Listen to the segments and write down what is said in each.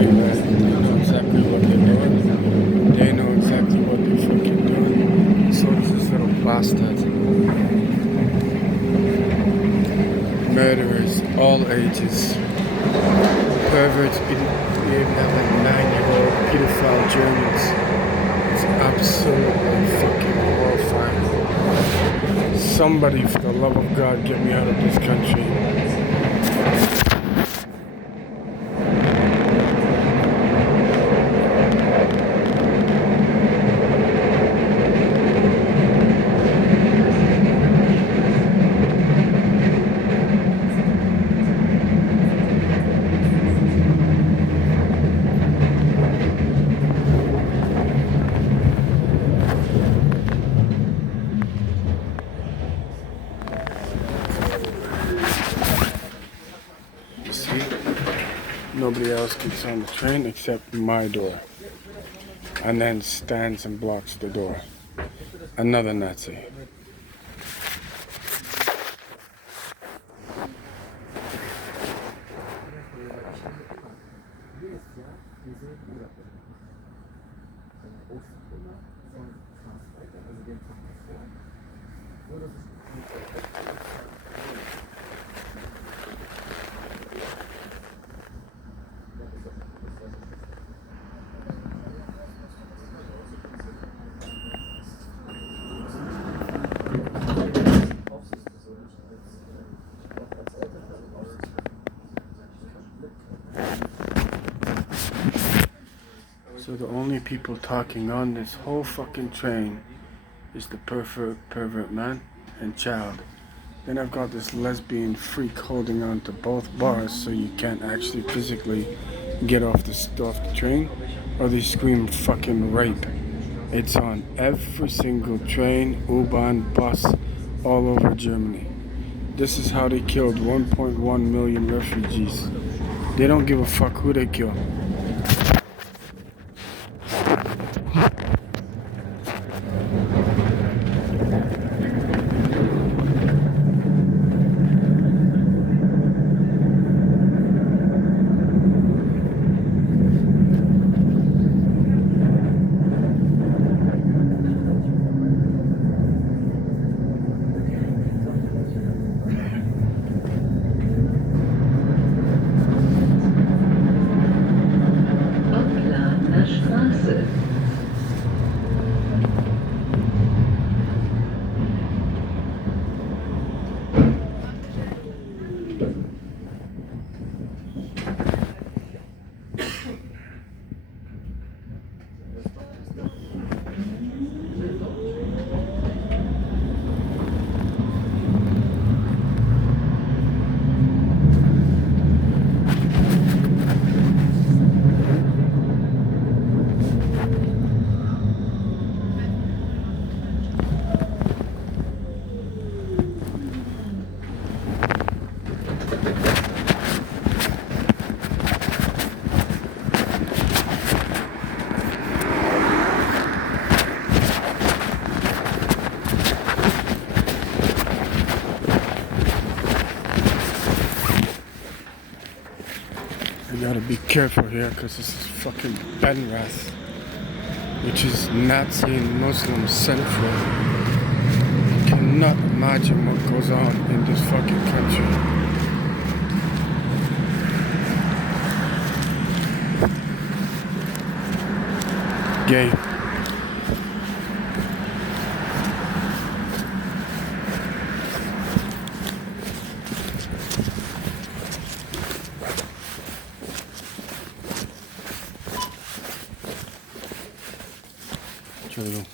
everywhere. They know exactly what they're doing. They know exactly what they're fucking doing. So does this little bastard. Murderers, all ages. Perverts behaving like 9-year-old pedophile Germans. It's absolutely fucking horrifying. Somebody, for the love of God, get me out of this country. See? Nobody else gets on the train except my door. And then stands and blocks the door. Another Nazi. So the only people talking on this whole fucking train is the pervert man and child. Then I've got this lesbian freak holding on to both bars so you can't actually physically get off the train, or they scream fucking rape. It's on every single train, U-Bahn, bus, all over Germany. This is how they killed 1.1 million refugees. They don't give a fuck who they kill. You gotta be careful here because this is fucking Benrath, which is Nazi and Muslim central. You cannot imagine what goes on in this fucking country. Gay. Entschuldigung.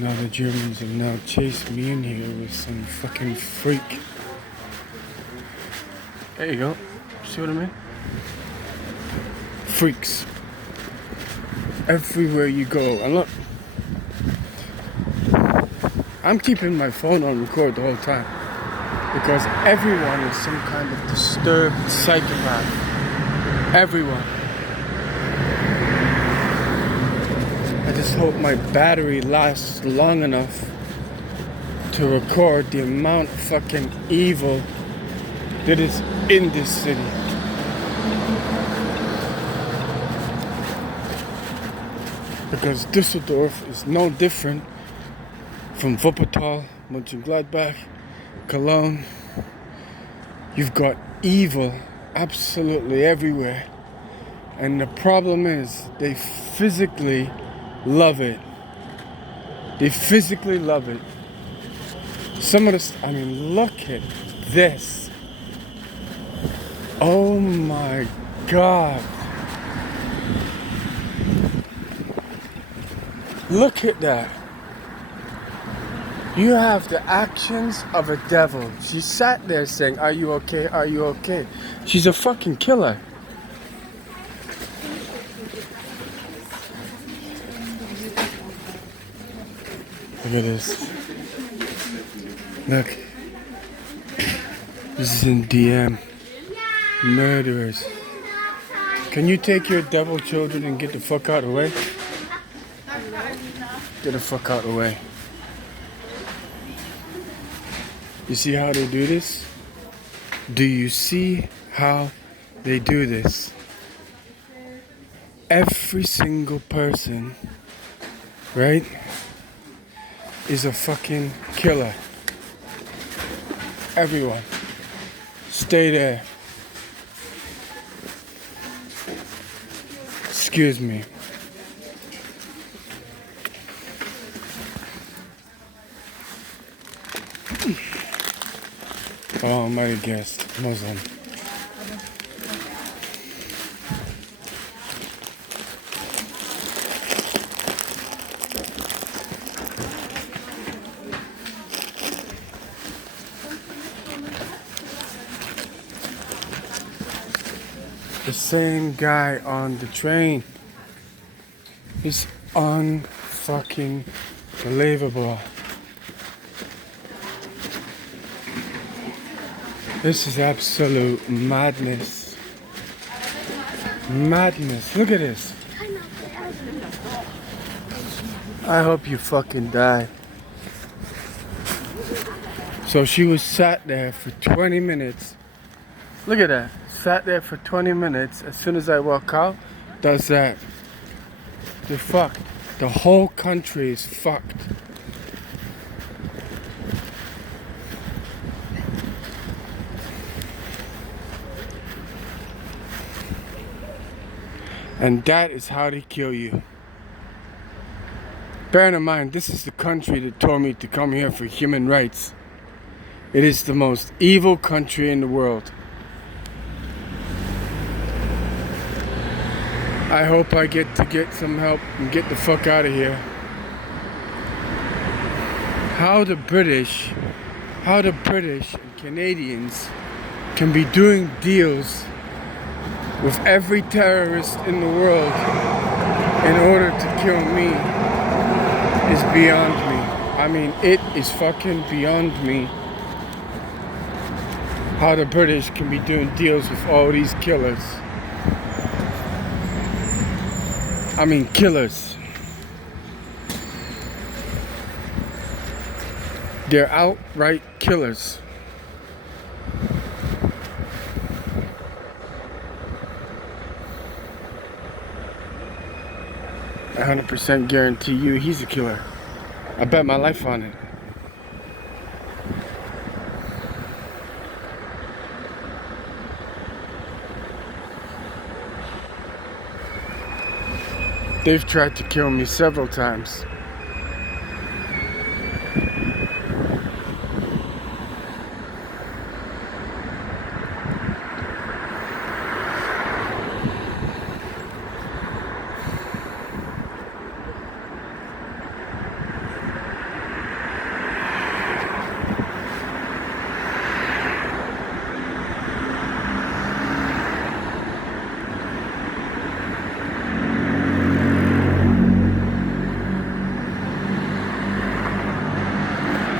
Now the Germans have now chased me in here with some fucking freak. There you go. See what I mean? Freaks. Everywhere you go. And look, I'm keeping my phone on record the whole time because everyone is some kind of disturbed psychopath. Everyone. I just hope my battery lasts long enough to record the amount of fucking evil that is in this city. Because Düsseldorf is no different from Wuppertal, Mönchengladbach, Cologne. You've got evil absolutely everywhere. And the problem is they physically love it. They physically love it. Some of the, I mean, look at this. Oh my God. Look at that. You have the actions of a devil. She sat there saying, "Are you okay? Are you okay?" She's a fucking killer. Look at this. Look. This is in DEEM. Murderers. Can you take your devil children and get the fuck out of the way? Get the fuck out of the way. You see how they do this? Do you see how they do this? Every single person, right, is a fucking killer. Everyone. Stay there. Excuse me. Oh, I might have guessed. Muslim. The same guy on the train. It's unfucking believable. This is absolute madness. Madness. Look at this. I hope you fucking die. So she was sat there for 20 minutes. Look at that. Sat there for 20 minutes. As soon as I walk out, does that. They're fucked. The whole country is fucked. And that is how they kill you. Bear in mind, this is the country that told me to come here for human rights. It is the most evil country in the world. I hope I get some help and get the fuck out of here. How the British and Canadians can be doing deals with every terrorist in the world in order to kill me is beyond me. I mean, it is fucking beyond me how the British can be doing deals with all these killers. I mean, killers. They're outright killers. I 100% guarantee you he's a killer. I bet my life on it. They've tried to kill me several times.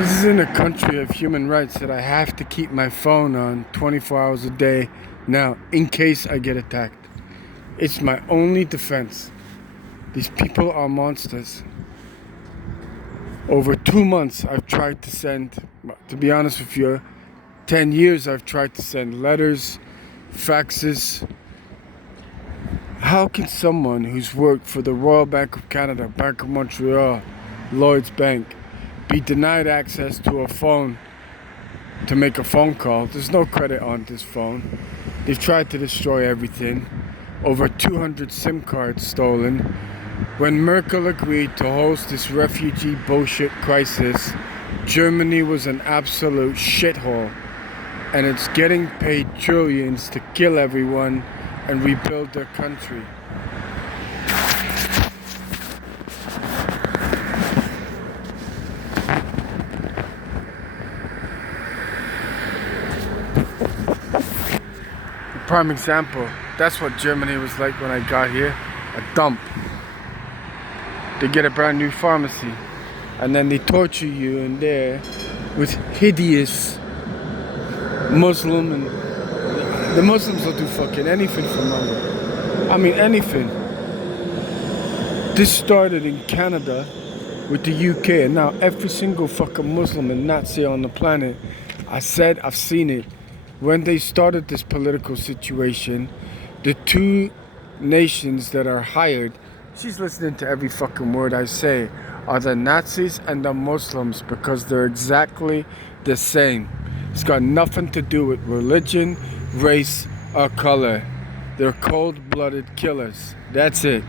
This is in a country of human rights that I have to keep my phone on 24 hours a day now in case I get attacked. It's my only defense. These people are monsters. Over 2 months I've tried to send, to be honest with you, 10 years I've tried to send letters, faxes. How can someone who's worked for the Royal Bank of Canada, Bank of Montreal, Lloyd's Bank, be denied access to a phone to make a phone call? There's no credit on this phone. They've tried to destroy everything. Over 200 SIM cards stolen. When Merkel agreed to host this refugee bullshit crisis, Germany was an absolute shithole. And it's getting paid trillions to kill everyone and rebuild their country. Prime example, that's what Germany was like when I got here. A dump. They get a brand new pharmacy and then they torture you in there with hideous Muslim, and the Muslims will do fucking anything for money. I mean anything. This started in Canada with the UK, and now every single fucking Muslim and Nazi on the planet, I said I've seen it. When they started this political situation, the two nations that are hired, she's listening to every fucking word I say, are the Nazis and the Muslims, because they're exactly the same. It's got nothing to do with religion, race, or color. They're cold-blooded killers. That's it.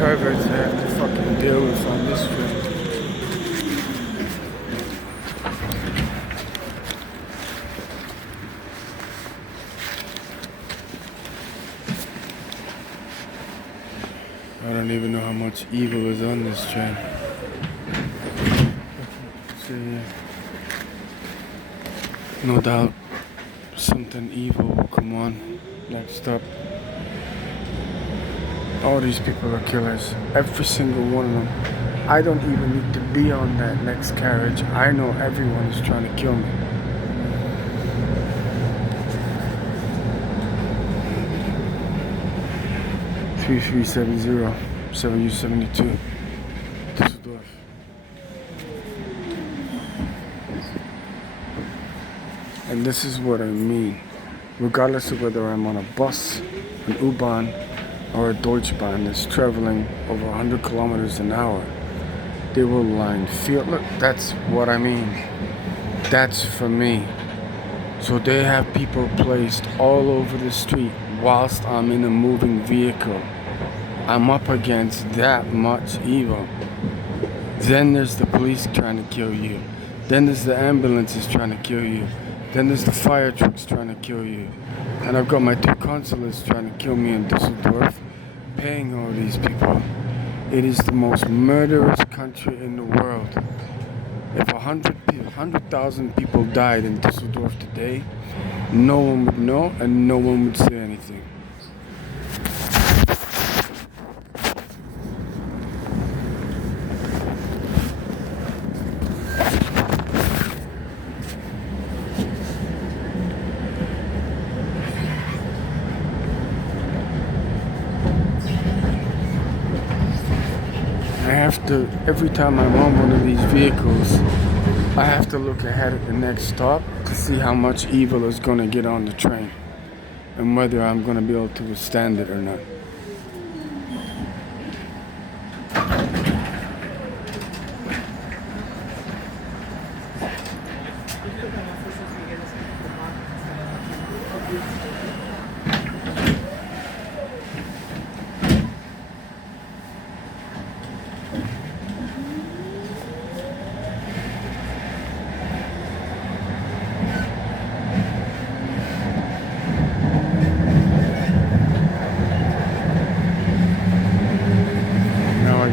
Perverts I have to fucking deal with on this train. I don't even know how much evil is on this train. See, no doubt something evil will come on next up. All these people are killers. Every single one of them. I don't even need to be on that next carriage. I know everyone is trying to kill me. (3370) 7U72 Düsseldorf. And this is what I mean. Regardless of whether I'm on a bus, an U-Bahn, or a Deutschbahn that's traveling over 100 kilometers an hour, they will line field. Look, that's what I mean. That's for me. So they have people placed all over the street whilst I'm in a moving vehicle. I'm up against that much evil. Then there's the police trying to kill you. Then there's the ambulances trying to kill you. Then there's the fire trucks trying to kill you. And I've got my 2 consulates trying to kill me in Düsseldorf, paying all these people. It is the most murderous country in the world. If 100,000 people died in Düsseldorf today, no one would know and no one would say anything. Every time I'm on one of these vehicles, I have to look ahead at the next stop to see how much evil is going to get on the train and whether I'm going to be able to withstand it or not.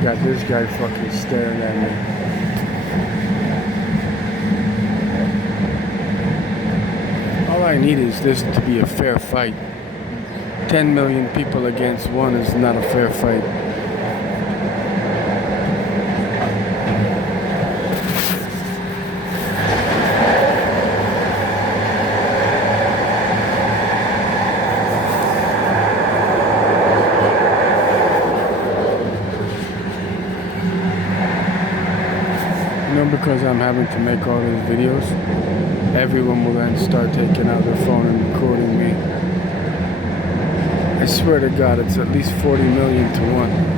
Got this guy fucking staring at me. All I need is this to be a fair fight. 10 million people against one is not a fair fight. Because I'm having to make all these videos, everyone will then start taking out their phone and recording me. I swear to God, it's at least 40 million to 1.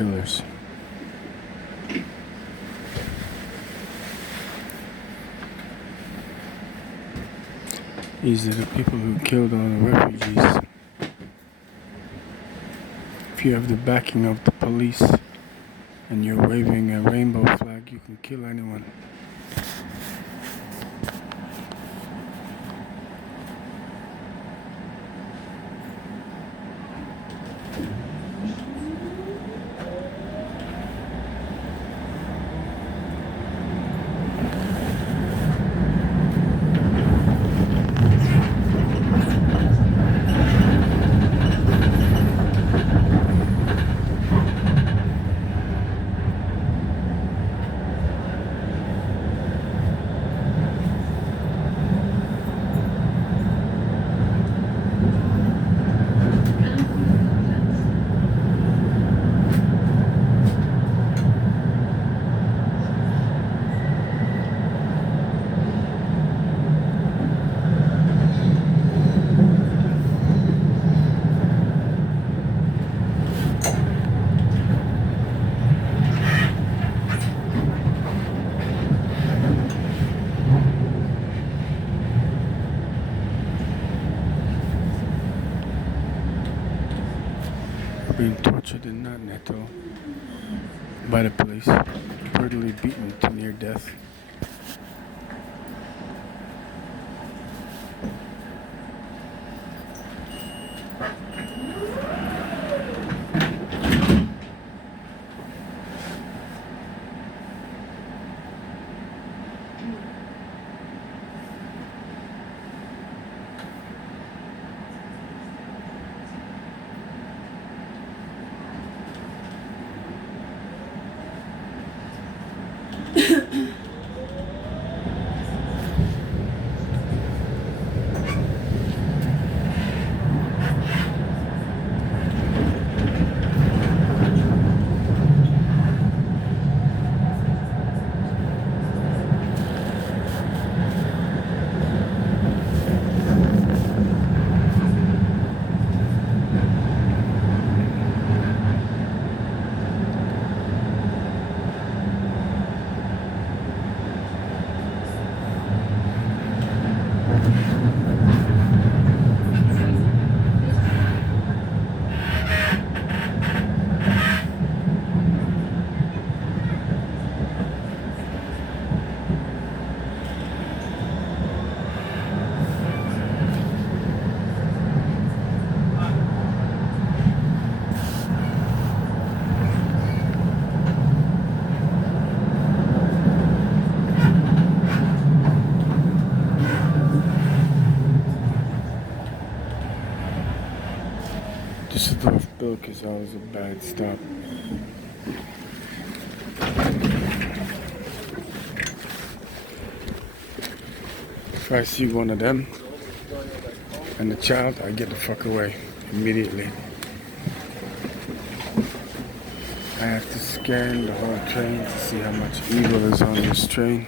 killers. These are the people who killed all the refugees. If you have the backing of the police and you're waving a rainbow flag, you can kill anyone. Being tortured in NANO by the police, brutally beaten to near death. Düsseldorf Bilk is always a bad stop. If I see one of them and the child, I get the fuck away immediately. I have to scan the whole train to see how much evil is on this train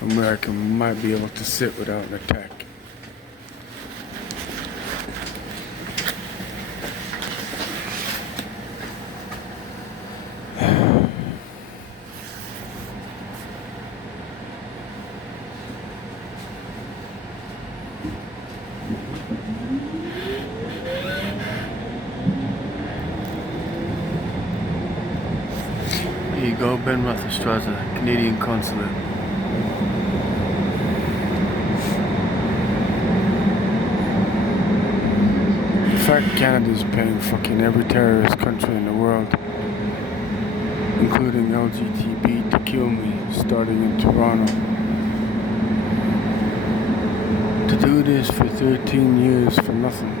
and where I might be able to sit without an attack. Here you go, Ben Rotherstrasse, Canadian Consulate. In fact, Canada's paying fucking every terrorist country in the world, including LGTB, to kill me, starting in Toronto. To do this for 13 years for nothing.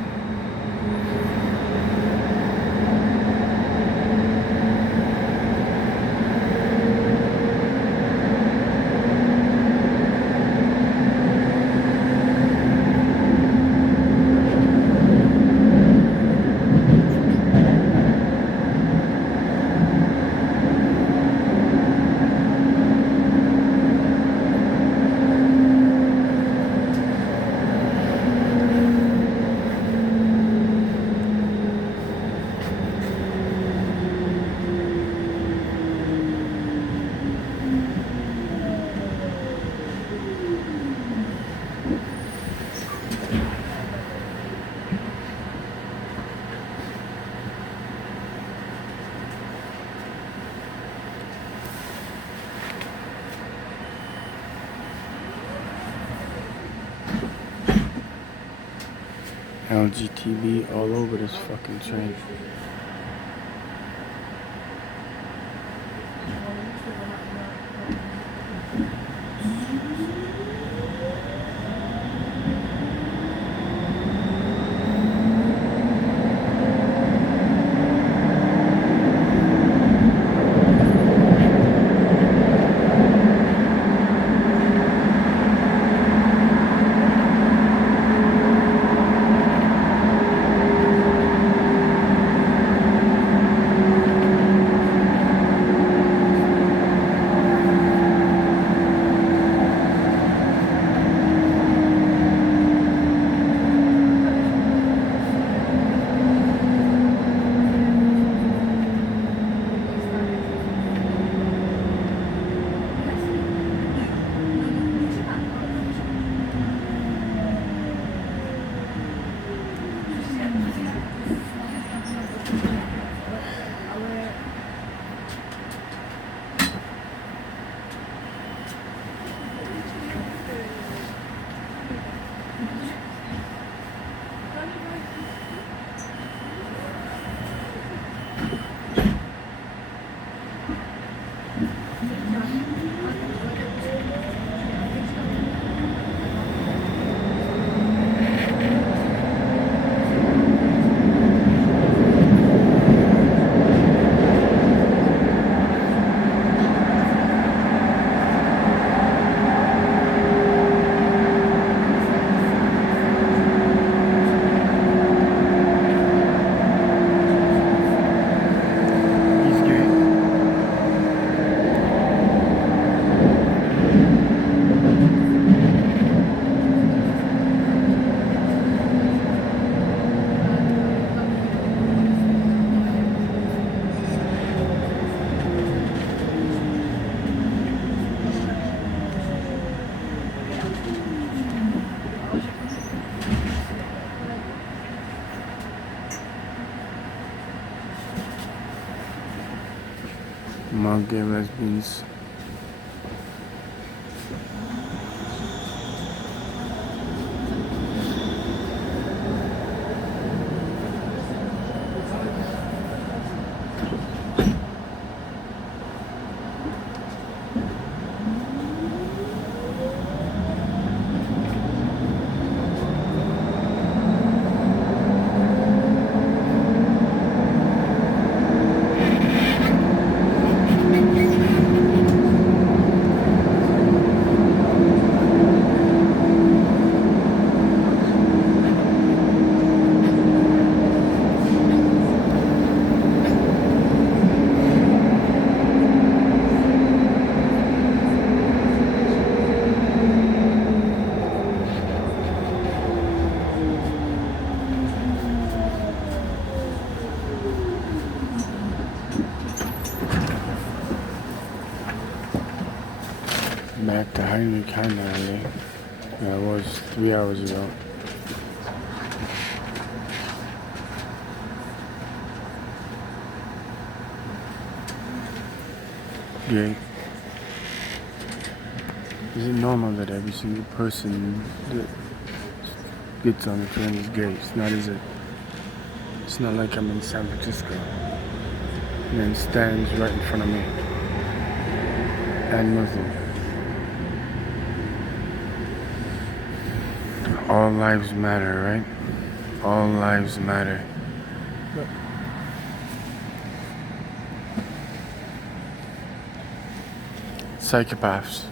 LGTB all over this fucking train. More gay lesbians. Back to Heinrich Heine. That was 3 hours ago. Gay. Is it normal that every single person that gets on the train is gay? It's not, is it? It's not like I'm in San Francisco and then stands right in front of me and Muslim. All lives matter, right? All lives matter. Psychopaths.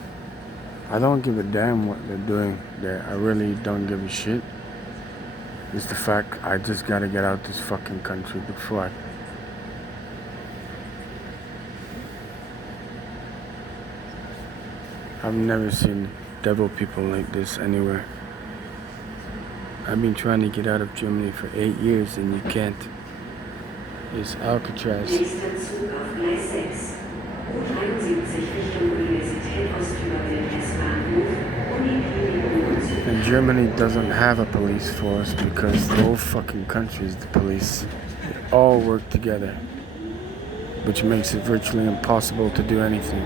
I don't give a damn what they're doing there. I really don't give a shit. It's the fact I just gotta get out this fucking country before I've never seen devil people like this anywhere. I've been trying to get out of Germany for 8 years and you can't. It's Alcatraz. Nächster Zug auf Gleis 6. U73 Richtung Universität Ostüberbild S-Bahnhof, Uni And Germany doesn't have a police force because the whole fucking country is the police. They all work together, which makes it virtually impossible to do anything.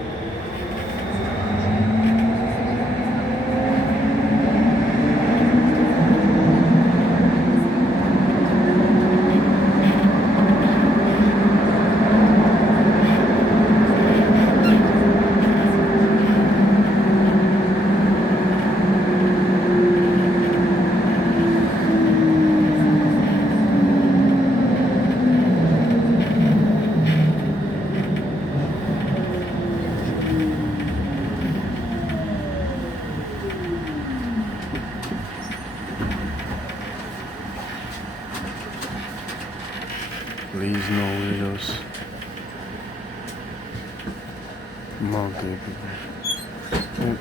no weirdos. I'm all gay people. Yep.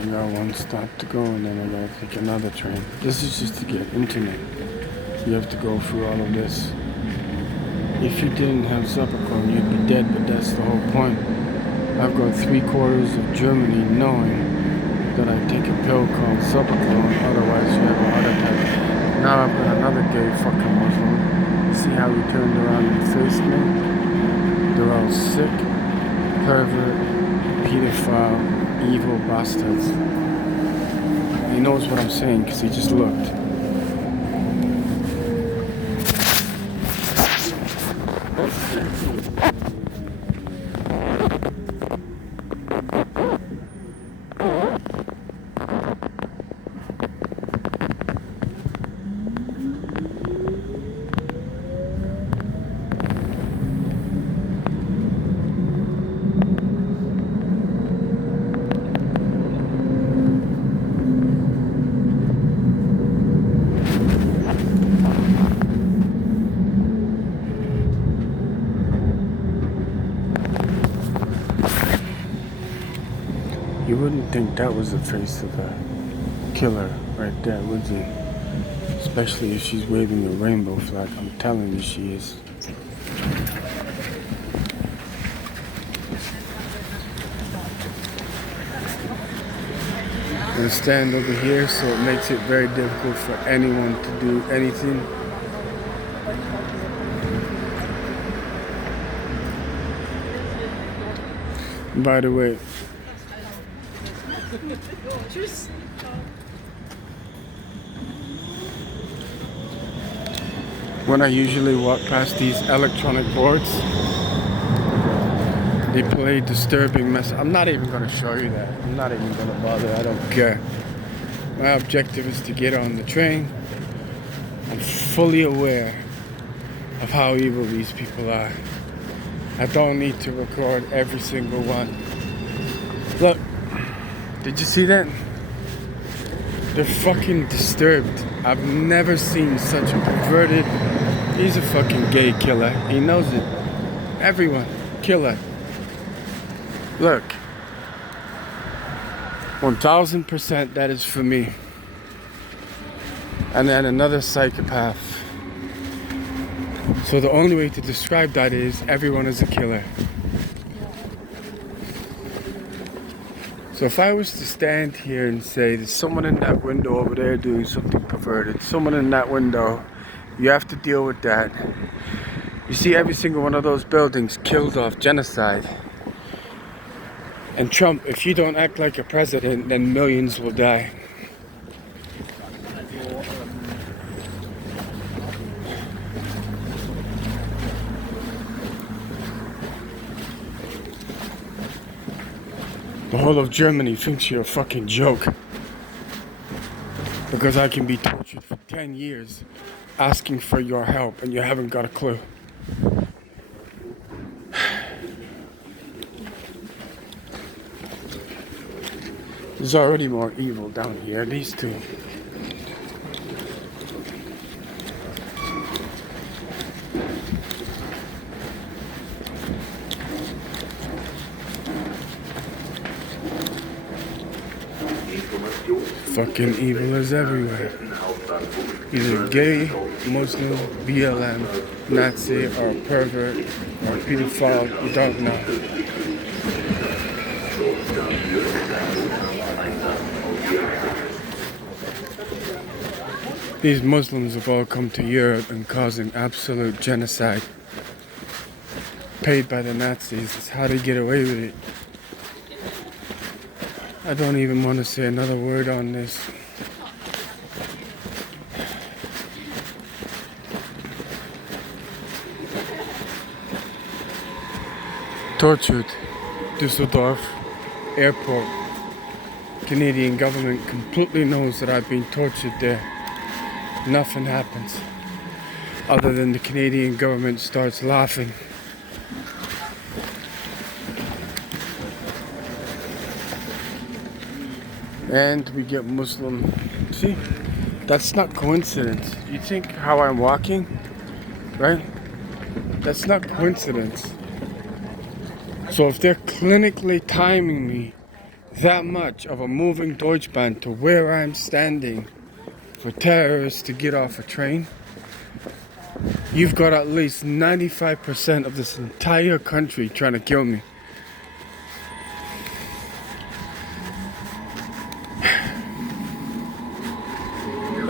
I got one stop to go and then I gotta take another train. This is just to get internet. You have to go through all of this. If you didn't have Zuckerberg, you'd be dead, but that's the whole point. I've got 3/4 of Germany knowing that I take a pill called Zuckerberg, otherwise you have a heart attack. Now I've got another gay fucking Muslim. See how he turned around and faced me? They're all sick, pervert, pedophile, evil bastards. He knows what I'm saying because he just looked. You wouldn't think that was the face of a killer right there, would you? Especially if she's waving a rainbow flag. I'm telling you she is. I'm gonna stand over here so it makes it very difficult for anyone to do anything. By the way, when I usually walk past these electronic boards, they play disturbing mess. I'm not even going to show you that. I'm not even going to bother. I don't care. My objective is to get on the train. I'm fully aware of how evil these people are. I don't need to record every single one. Look, did you see that? They're fucking disturbed. I've never seen such a perverted. He's a fucking gay killer. He knows it. Everyone, killer. Look, 1000% that is for me. And then another psychopath. So the only way to describe that is everyone is a killer. So if I was to stand here and say there's someone in that window over there doing something perverted, someone in that window, you have to deal with that. You see, every single one of those buildings kills off genocide. And Trump, if you don't act like a president, then millions will die. The whole of Germany thinks you're a fucking joke. Because I can be tortured for 10 years asking for your help and you haven't got a clue. This There's already more evil down here, these two. Fucking evil is everywhere. Either gay, Muslim, BLM, Nazi, or pervert, or pedophile, you don't know. These Muslims have all come to Europe and causing absolute genocide. Paid by the Nazis. That's how they get away with it. I don't even want to say another word on this. Tortured. Düsseldorf airport. Canadian government completely knows that I've been tortured there. Nothing happens. Other than the Canadian government starts laughing. And we get Muslim. See, that's not coincidence. You think how I'm walking, right? That's not coincidence. So if they're clinically timing me that much of a moving Deutschbahn to where I'm standing for terrorists to get off a train, you've got at least 95% of this entire country trying to kill me.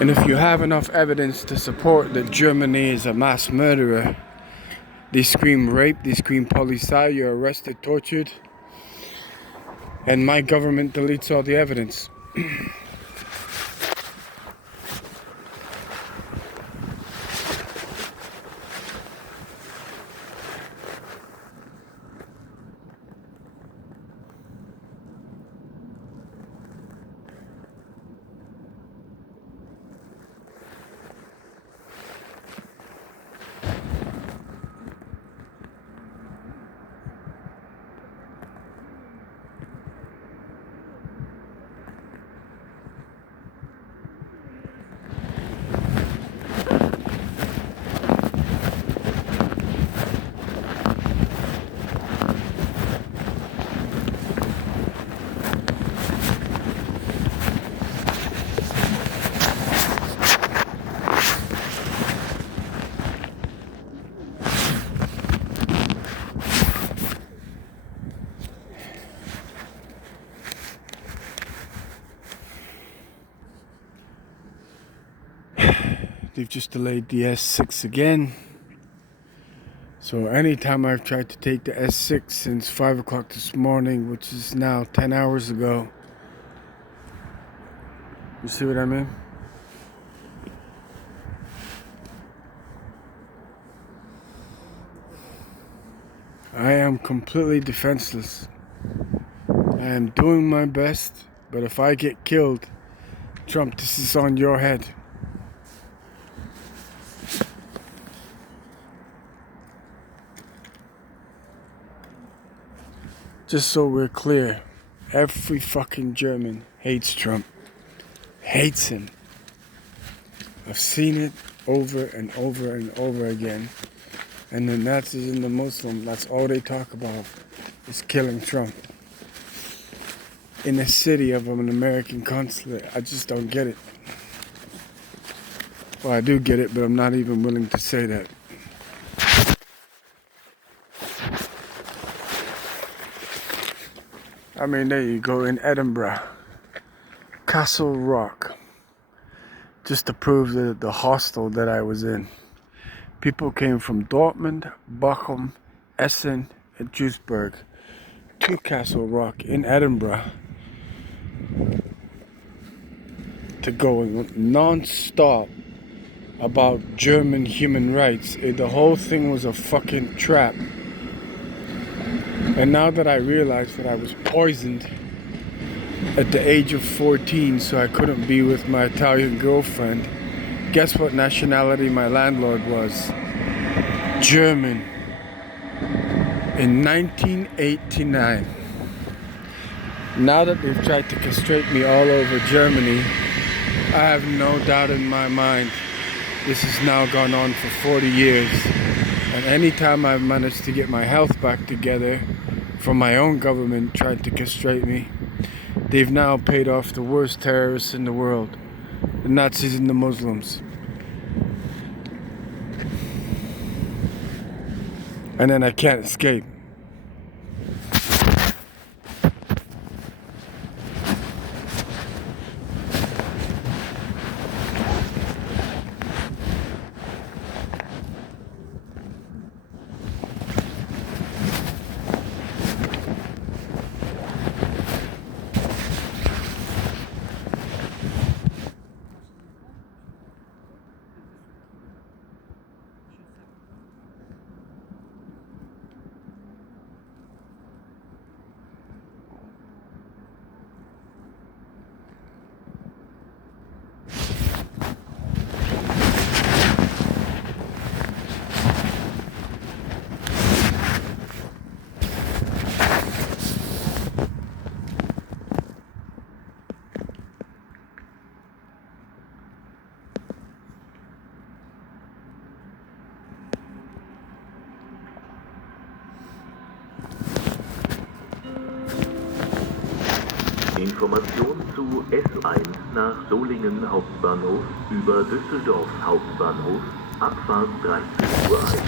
And if you have enough evidence to support that Germany is a mass murderer, they scream rape, they scream POLIZEI, you're arrested, tortured, and my government deletes all the evidence. They've just delayed the S6 again. So anytime I've tried to take the S6 since 5 o'clock this morning, which is now 10 hours ago. You see what I mean? I am completely defenseless. I am doing my best, but if I get killed, Trump, this is on your head. Just so we're clear, every fucking German hates Trump. Hates him. I've seen it over and over and over again. And the Nazis and the Muslims, that's all they talk about, is killing Trump. In the city of an American consulate, I just don't get it. Well, I do get it, but I'm not even willing to say that. I mean, there you go, in Edinburgh, Castle Rock, just to prove the hostel that I was in. People came from Dortmund, Bochum, Essen, and Duisburg to Castle Rock in Edinburgh to go non-stop about German human rights. The whole thing was a fucking trap. And now that I realized that I was poisoned at the age of 14 so I couldn't be with my Italian girlfriend, guess what nationality my landlord was? German. In 1989. Now that they've tried to castrate me all over Germany, I have no doubt in my mind this has now gone on for 40 years. And anytime I've managed to get my health back together from my own government trying to castrate me, they've now paid off the worst terrorists in the world, the Nazis and the Muslims. And then I can't escape. Information zu S1 nach Solingen Hauptbahnhof über Düsseldorf Hauptbahnhof, Abfahrt 13:01 Uhr.